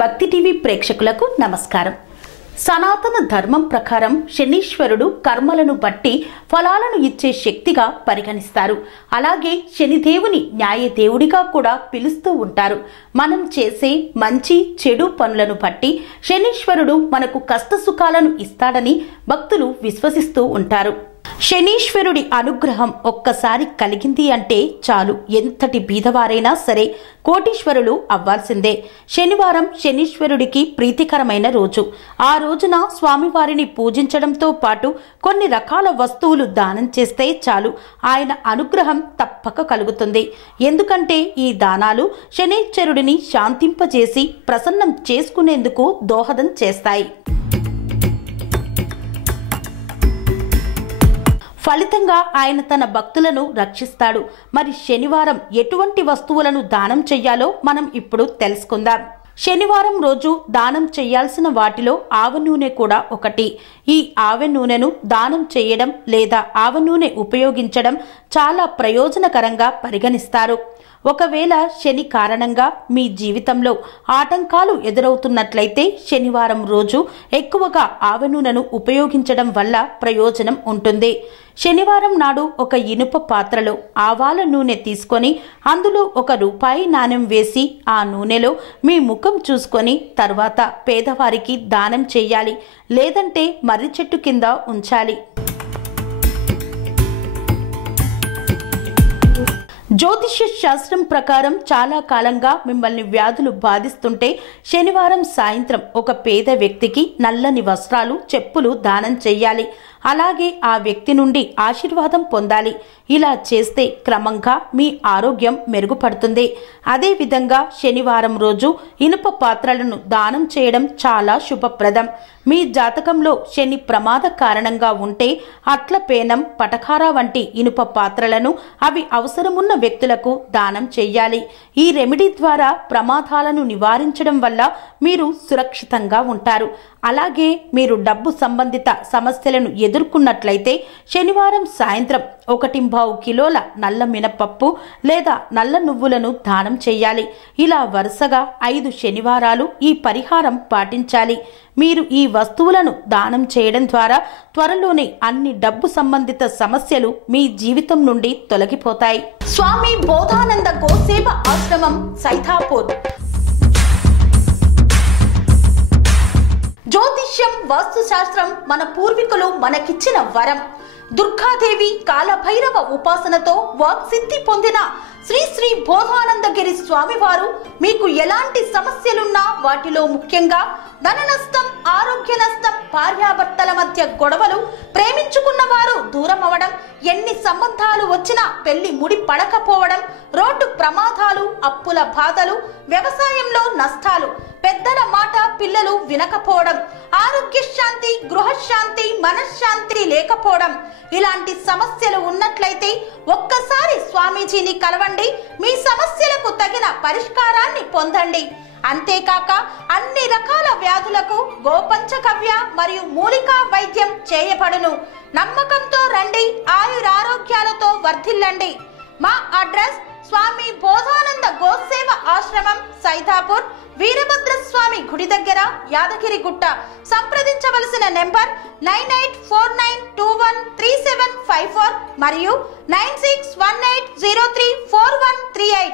భక్తి టీవీ ప్రేక్షకులకు నమస్కారం. సనాతన ధర్మం ప్రకారం శనీశ్వరుడు కర్మలను బట్టి ఫలాలను ఇచ్చే శక్తిగా పరిగణిస్తారు. అలాగే శనిదేవుని న్యాయదేవుడిగా కూడా పిలుస్తూ ఉంటారు. మనం చేసే మంచి చెడు పనులను బట్టి శనీశ్వరుడు మనకు కష్ట సుఖాలను ఇస్తాడని భక్తులు విశ్వసిస్తూ ఉంటారు. శనీశ్వరుడి అనుగ్రహం ఒక్కసారి కలిగింది అంటే చాలు, ఎంతటి బీదవారైనా సరే కోటీశ్వరులు అవ్వాల్సిందే. శనివారం శనీశ్వరుడికి ప్రీతికరమైన రోజు. ఆ రోజున స్వామివారిని పూజించడంతో పాటు కొన్ని రకాల వస్తువులు దానం చేస్తే చాలు, ఆయన అనుగ్రహం తప్పక కలుగుతుంది. ఎందుకంటే ఈ దానాలు శనీశ్వరుడిని శాంతింపజేసి ప్రసన్నం చేసుకునేందుకు దోహదం చేస్తాయి. ఫలితంగా ఆయన తన భక్తులను రక్షిస్తాడు. మరి శనివారం ఎటువంటి వస్తువులను దానం చెయ్యాలో మనం ఇప్పుడు తెలుసుకుందాం. శనివారం రోజు దానం చేయాల్సిన వాటిలో ఆవ నూనె కూడా ఒకటి. ఈ ఆవ నూనెను దానం చేయడం లేదా ఆవ నూనె ఉపయోగించడం చాలా ప్రయోజనకరంగా పరిగణిస్తారు. ఒకవేళ శని కారణంగా మీ జీవితంలో ఆటంకాలు ఎదురవుతున్నట్లయితే శనివారం రోజు ఎక్కువగా ఆవ నూనెను ఉపయోగించడం వల్ల ప్రయోజనం ఉంటుంది. శనివారం నాడు ఒక ఇనుప పాత్రలో ఆవాల నూనె తీసుకొని అందులో ₹1 నాణెం వేసి ఆ నూనెలో మీ ముఖం చూసుకొని తర్వాత పేదవారికి దానం చేయాలి, లేదంటే మర్రి చెట్టు కింద ఉంచాలి. జ్యోతిష్య శాస్త్రం ప్రకారం చాలా కాలంగా మిమ్మల్ని వ్యాధులు బాధిస్తుంటే శనివారం సాయంత్రం ఒక పేద వ్యక్తికి నల్లని వస్త్రాలు, చెప్పులు దానం చెయ్యాలి. అలాగే ఆ వ్యక్తి నుండి ఆశీర్వాదం పొందాలి. ఇలా చేస్తే క్రమంగా మీ ఆరోగ్యం మెరుగుపడుతుంది. అదేవిధంగా శనివారం రోజు ఇనుప పాత్రలను దానం చేయడం చాలా శుభప్రదం. మీ జాతకంలో శని ప్రమాద కారణంగా ఉంటే అట్ల పేనం, పటకార వంటి ఇనుప పాత్రలను అవి అవసరమున్న వ్యక్తులకు దానం చెయ్యాలి. ఈ రెమెడీ ద్వారా ప్రమాదాలను నివారించడం వల్ల మీరు సురక్షితంగా ఉంటారు. అలాగే మీరు డబ్బు సంబంధిత సమస్యలను ఎదుర్కొన్నట్లయితే శనివారం సాయంత్రం 1.25 కిలోల నల్ల మినపప్పు లేదా నల్ల నువ్వులను దానం చేయాలి. ఇలా వరుసగా 5 శనివారాలు ఈ పరిహారం పాటించాలి. మీరు ఈ వస్తువులను దానం చేయడం ద్వారా త్వరలోనే అన్ని డబ్బు సంబంధిత సమస్యలు మీ జీవితం నుండి తొలగిపోతాయి. స్వామి బోధానంద గోసేవ ఆశ్రమం, సైథాపూర్. జ్యోతిష్యం, వాస్తుశాస్త్రం మన పూర్వీకులు మనకిచ్చిన వరం. దుర్గాదేవి, కాలభైరవ ఉపాసనతో వాక్సిద్ధి పొందిన శ్రీ శ్రీ బోధానందగిరి స్వామివారు మీకు ఎలాంటి సమస్యలున్నా, వాటిలో ముఖ్యంగా ధన నష్టం, ఆరోగ్య నష్టం, భార్యాభర్తల మధ్య గొడవలు, ప్రేమించుకున్న వారు దూరం అవడం, ఎన్ని సంబంధాలు వచ్చినా పెళ్లి ముడి పడకపోవడం, రోడ్డు ప్రమాదాలు, అప్పుల బాధలు, వ్యవసాయంలో నష్టాలు, పెద్దల మాట పిల్లలు వినకపోవడం, ఆరోగ్య శాంతి, గృహశాంతి, మనశ్శాంతి లేకపోవడం, ఇలాంటి సమస్యలు ఉన్నట్లయితే ఒక్కసారి స్వామీజీని కలవండి. మీ సమస్యలకు తగిన పరిష్కారాన్ని పొందండి. అంతేకాక అన్ని రకాల వ్యాధులకు గోపంచకవ్య మరియు మూలికా వైద్యం చేయబడును. నమ్మకంతో రండి, ఆయురారోగ్యాలతో వర్ధిల్లండి. మా అడ్రస్ స్వామి బోధానంద గోసేవ ఆశ్రమం, సైథాపూర్, వీరభద్రస్వామి గుడి దగ్గర, యాదగిరిగుట్ట. సంప్రదించవలసిన నెంబర్ 9849213754 మరియు 9618034138.